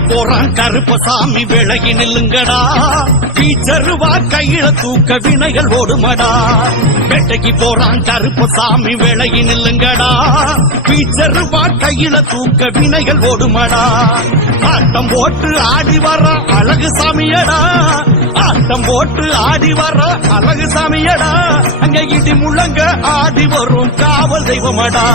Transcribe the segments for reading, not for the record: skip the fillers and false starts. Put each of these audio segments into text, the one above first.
வேட்டைக்கு போறான் கருப்பசாமி விலகி நில்லுங்கடா பீச்சருவா கையில தூக்க வினைகள் ஓடுமடா வேட்டைக்கு போறான் கருப்பசாமி விலகி நில்லுங்கடா பீச்சருவா கையில தூக்க வினைகள் ஓடுமடா ஆட்டம் போட்டு ஆடி வர அழகு சாமியடா ஆட்டம் போட்டு ஆடி வர அழகு சாமியடா அங்க இடி முழங்க ஆடி வரும் காவல் தெய்வமடா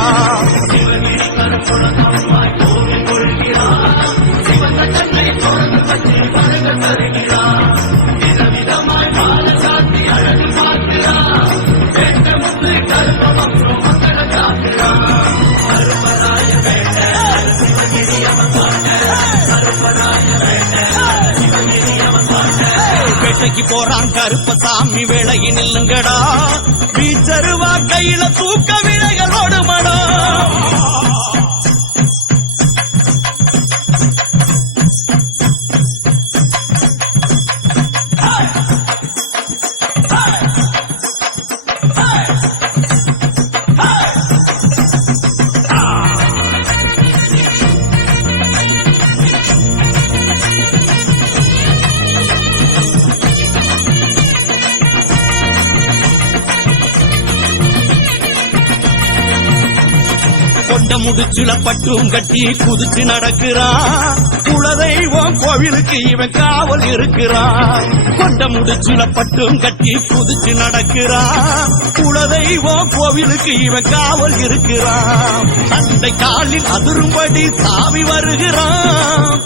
வேட்டைக்கு போறான் கருப்பசாமி விலகி நில்லுங்கடா பீச்சருவா கையில தூக்க வினைகள் ஓடுமடா முடிச்சுல பட்டும் கட்டி குதிச்சு நடக்கிறான் குலதெய்வம் கோவிலுக்கு இவன் காவல் இருக்கிறான் கொண்ட முடிச்சுல பட்டும் கட்டி குதிச்சு நடக்கிறான் குலதெய்வம் கோவிலுக்கு இவன் காவல் இருக்கிறான் தந்தை காலில் அதிரும்படி தாவி வருகிறான்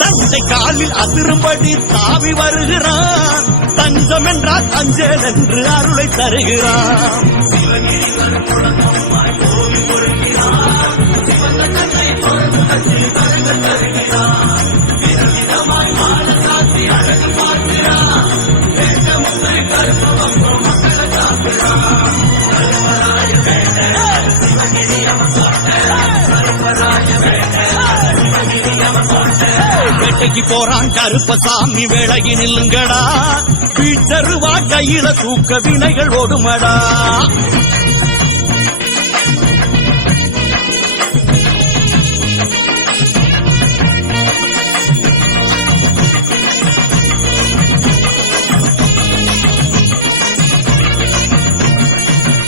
தந்தை காலில் அதிரும்படி தாவி வருகிறான் தஞ்சம் என்றால் அஞ்சல் என்று அருளை தருகிறான் வேட்டைக்கு போறான் கருப்பசாமி விலகி நில்லுங்கடா பீச்சருவா கையில தூக்க வினைகள் ஓடுமடா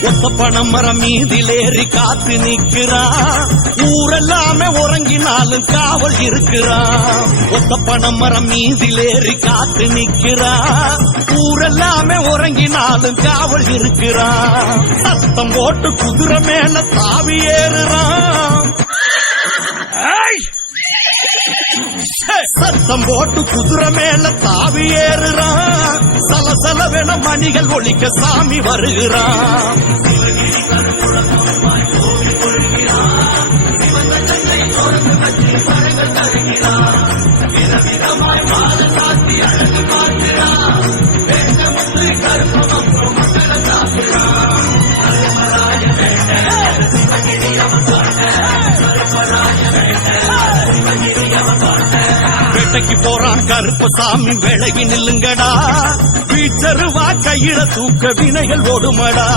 ஒத்த பணம் மரம் மீதிலேறி காத்து நிற்கிறான் ஊரெல்லாமே உறங்கினாலும் காவல் இருக்கிறான் ஒத்த பணம் மரம் மீதிலேறி காத்து நிற்கிறான் ஊரெல்லாமே உறங்கினாலும் காவல் இருக்கிறான் சத்தம் போட்டு குதிரை மேல தாவி ஏறுறான் சத்தம் போட்டு குதிரை மேல தாவி ஏறுறான் சலசலவென மணிகள் ஒலிக்க சாமி வருகிறான் வேட்டைக்கு போறான் கருப்பசாமி விலகி நில்லுங்கடா பீச்சருவா கையில தூக்க வினைகள் ஓடுமடா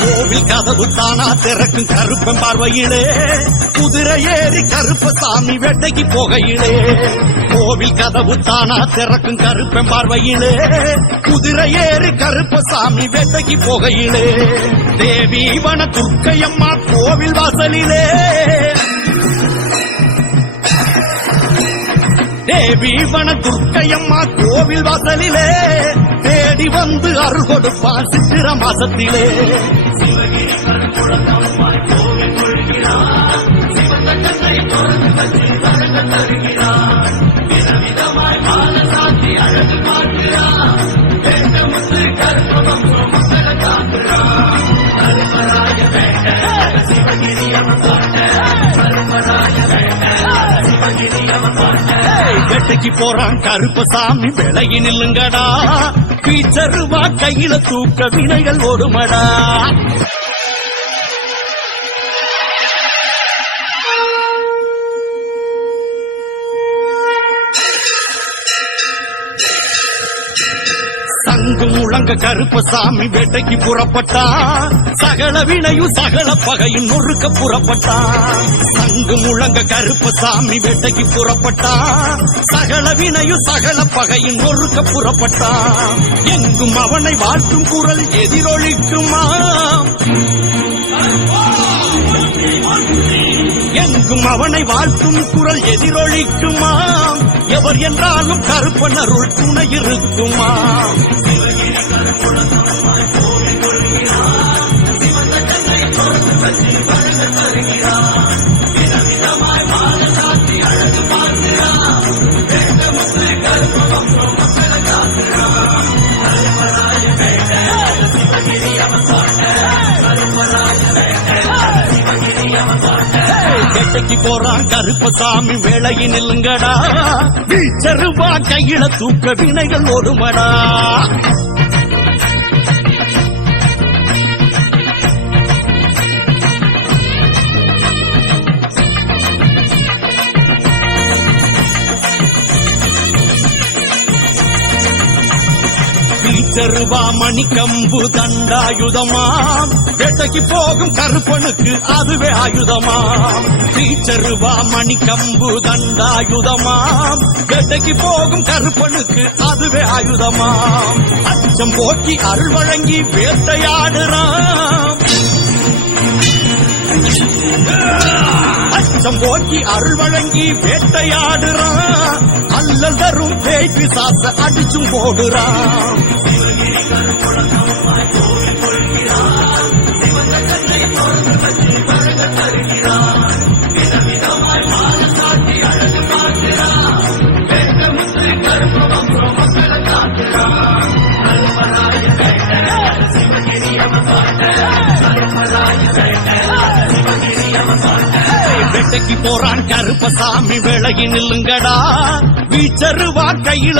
கோவில் கதவு தானா திறக்கும் கருப்பன் பார்வையிலே குதிரை ஏறி கருப்பசாமி வேட்டைக்கு போகையிலே கோவில் கதவு தானா திறக்கும் கருப்பன் பார்வையிலே குதிரை ஏறி கருப்பசாமி வேட்டைக்கு போகையிலே தேவி வன துர்க்கையம்மா கோவில் வாசலிலே தேவி வன துர்க்கையம்மா கோவில் வாசலிலே தேடி வந்து அருள் கொடுப்பான் சித்திர மாசத்திலே வேட்டைக்கு போறான் கருப்பசாமி விலகி நில்லுங்கடா பீச்சருவா கையில தூக்க வினைகள் ஓடுமடா சங்கு முழங்க கருப்பசாமி வேட்டைக்கு புறப்பட்டான் சகல வினையும் சகல பகையும் நொறுக்க புறப்பட்டான் சங்கு முழங்க கருப்பசாமி வேட்டைக்கு புறப்பட்டான் சகல வினையும் சகல பகையும் நொறுக்க புறப்பட்டான் எங்கும் அவனை வாழ்த்தும் குரல் எதிரொலிக்குமா எங்கும் அவனை வாழ்த்தும் குரல் எதிரொலிக்குமா எவர் என்றாலும் கருப்பன் அருள் துணை இருக்குமா வேட்டைக்கு போறான் கருப்பசாமி வேளையில் நில்லுங்கடா வீச்சருவா கையில தூக்க வினைகள் ஓடுமடா வீச்சருவா மணிக்கம்பு தண்டாயுதமாம் வேட்டைக்கு போகும் கருப்பனுக்கு அதுவே ஆயுதமாம் வீச்சருவா மணிக்கம்பு தண்டாயுதமாம் வேட்டைக்கு போகும் கருப்பனுக்கு அதுவே ஆயுதமாம் அச்சம் போக்கி அருள் வழங்கி வேட்டையாடுறான் அச்சம் போக்கி அருள் வழங்கி வேட்டையாடுறான் அல்லல் தரும் பேய் பிசாச அடிச்சும் போடுறான் வேட்டைக்கு போறான் கருப்பசாமி வேளையில் நில்லுங்கடா வீச்சருவா கையில